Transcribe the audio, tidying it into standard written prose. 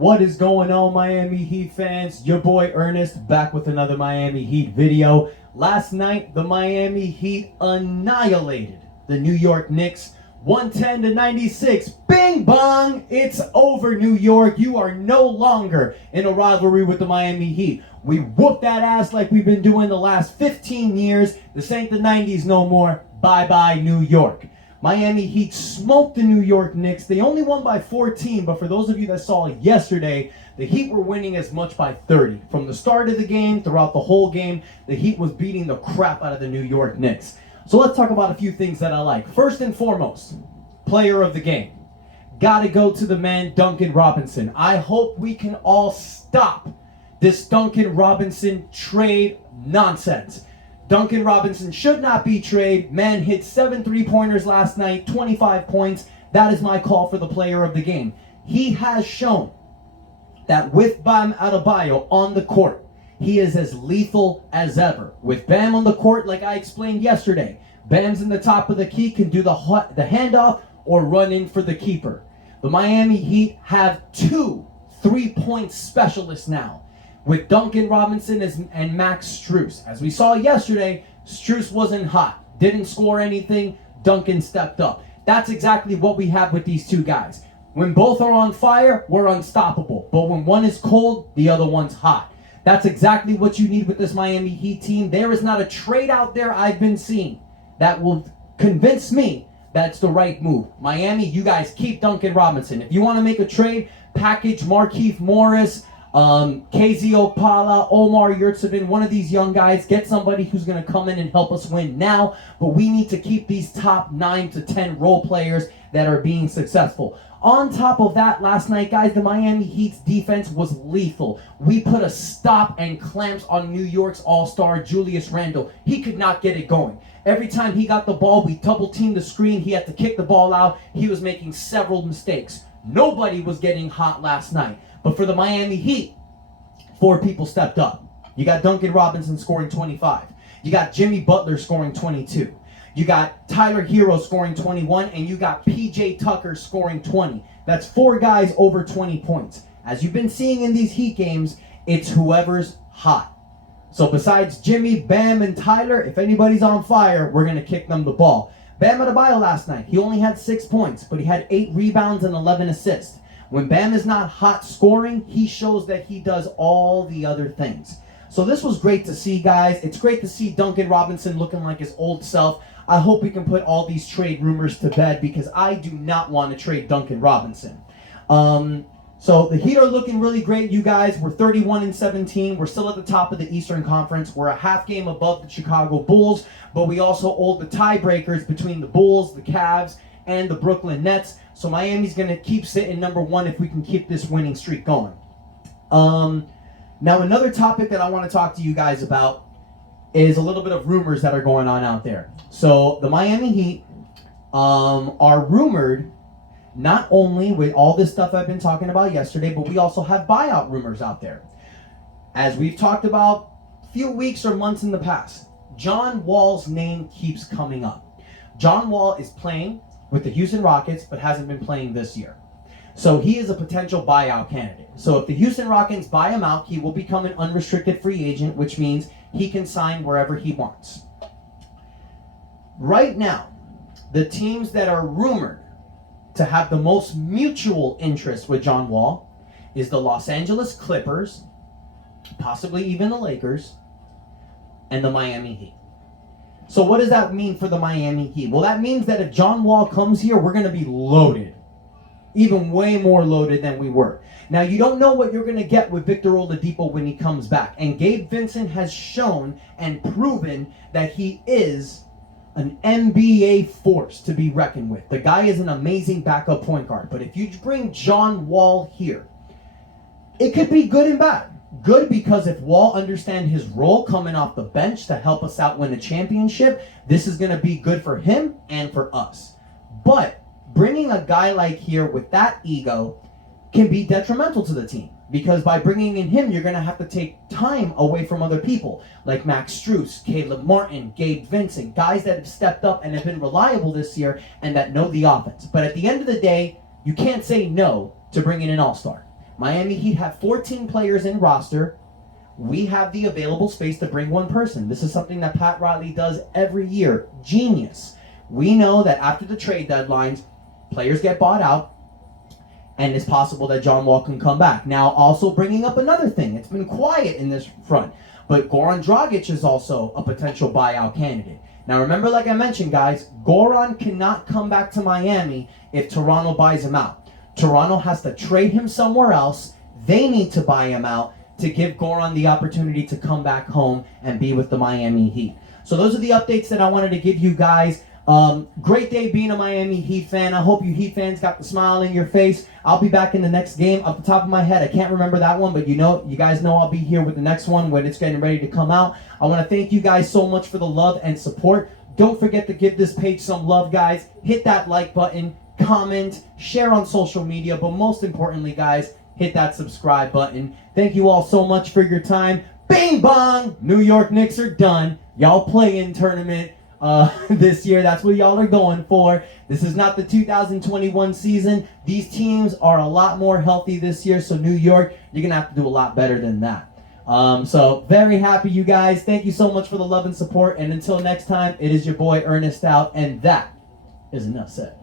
What is going on, Miami Heat fans? Your boy Ernest back with another Miami Heat video. Last night, the Miami Heat annihilated the New York Knicks 110-96. Bing bong! It's over, New York. You are no longer in a rivalry with the Miami Heat. We whooped that ass like we've been doing the last 15 years. This ain't the 90s no more. Bye-bye, New York. Miami Heat smoked the New York Knicks. They only won by 14, but for those of you that saw yesterday, the Heat were winning as much by 30. From the start of the game, throughout the whole game, the Heat was beating the crap out of the New York Knicks. So let's talk about a few things that I like. First and foremost, player of the game. Gotta go to the man, Duncan Robinson. I hope we can all stop this Duncan Robinson trade nonsense. Duncan Robinson should not be traded. Man hit 7 3-pointers last night, 25 points. That is my call for the player of the game. He has shown that with Bam Adebayo on the court, he is as lethal as ever. With Bam on the court, like I explained yesterday, Bam's in the top of the key, can do the handoff or run in for the keeper. The Miami Heat have 2 3-point specialists now, with Duncan Robinson and Max Strus. As we saw yesterday, Strus wasn't hot, didn't score anything. Duncan stepped up. That's exactly what we have with these two guys. When both are on fire, we're unstoppable. But when one is cold, the other one's hot. That's exactly what you need with this Miami Heat team. There is not a trade out there I've been seeing that will convince me that's the right move. Miami, you guys keep Duncan Robinson. If you want to make a trade, package Markieff Morris, KZ Opala, Omar Yurtseven, one of these young guys. Get somebody who's going to come in and help us win now. But we need to keep these top 9 to 10 role players that are being successful. On top of that, last night, guys, the Miami Heat's defense was lethal. We put a stop and clamps on New York's all-star Julius Randle. He could not get it going. Every time he got the ball, we double-teamed the screen. He had to kick the ball out. He was making several mistakes. Nobody was getting hot last night. But for the Miami Heat, 4 people stepped up. You got Duncan Robinson scoring 25. You got Jimmy Butler scoring 22. You got Tyler Hero scoring 21, and you got PJ Tucker scoring 20. That's 4 guys over 20 points. As you've been seeing in these Heat games, it's whoever's hot. So besides Jimmy, Bam, and Tyler, if anybody's on fire, we're going to kick them the ball. Bam Adebayo last night, he only had 6 points, but he had 8 rebounds and 11 assists. When Bam is not hot scoring, he shows that he does all the other things. So this was great to see, guys. It's great to see Duncan Robinson looking like his old self. I hope we can put all these trade rumors to bed because I do not want to trade Duncan Robinson. So the Heat are looking really great, you guys. We're 31-17. We're still at the top of the Eastern Conference. We're a half game above the Chicago Bulls, but we also hold the tiebreakers between the Bulls, the Cavs, and the Brooklyn Nets. So Miami's going to keep sitting number 1 if we can keep this winning streak going. Now another topic that I want to talk to you guys about is a little bit of rumors that are going on out there. So the Miami Heat are rumored, not only with all this stuff I've been talking about yesterday, but we also have buyout rumors out there. As we've talked about a few weeks or months in the past, John Wall's name keeps coming up. John Wall is playing with the Houston Rockets, but hasn't been playing this year. So he is a potential buyout candidate. So if the Houston Rockets buy him out, he will become an unrestricted free agent, which means he can sign wherever he wants. Right now, the teams that are rumored to have the most mutual interest with John Wall is the Los Angeles Clippers, possibly even the Lakers, and the Miami Heat. So what does that mean for the Miami Heat? Well, that means that if John Wall comes here, we're going to be loaded. Even way more loaded than we were. Now, you don't know what you're going to get with Victor Oladipo when he comes back. And Gabe Vincent has shown and proven that he is an NBA force to be reckoned with. The guy is an amazing backup point guard. But if you bring John Wall here, it could be good and bad. Good because if Wall understands his role coming off the bench to help us out win a championship, this is going to be good for him and for us. But bringing a guy like here with that ego can be detrimental to the team. Because by bringing in him, you're going to have to take time away from other people like Max Strus, Caleb Martin, Gabe Vincent, guys that have stepped up and have been reliable this year and that know the offense. But at the end of the day, you can't say no to bringing in an all-star. Miami Heat have 14 players in roster. We have the available space to bring one person. This is something that Pat Riley does every year. Genius. We know that after the trade deadlines, players get bought out, and it's possible that John Wall can come back. Now, also bringing up another thing. It's been quiet in this front, but Goran Dragic is also a potential buyout candidate. Now, remember, like I mentioned, guys, Goran cannot come back to Miami if Toronto buys him out. Toronto has to trade him somewhere else. They need to buy him out to give Goran the opportunity to come back home and be with the Miami Heat. So those are the updates that I wanted to give you guys. Great day being a Miami Heat fan. I hope you Heat fans got the smile in your face. I'll be back in the next game. Off the top of my head, I can't remember that one, but you guys know I'll be here with the next one when it's getting ready to come out. I want to thank you guys so much for the love and support. Don't forget to give this page some love, guys. Hit that like button, comment, share on social media, but most importantly, guys, hit that subscribe button. Thank you all so much for your time. Bing bong! New York Knicks are done. Y'all play in tournament this year. That's what y'all are going for. This is not the 2021 season. These teams are a lot more healthy this year, so New York, you're going to have to do a lot better than that. So very happy, you guys. Thank you so much for the love and support. And until next time, it is your boy Ernest out, and that is enough said.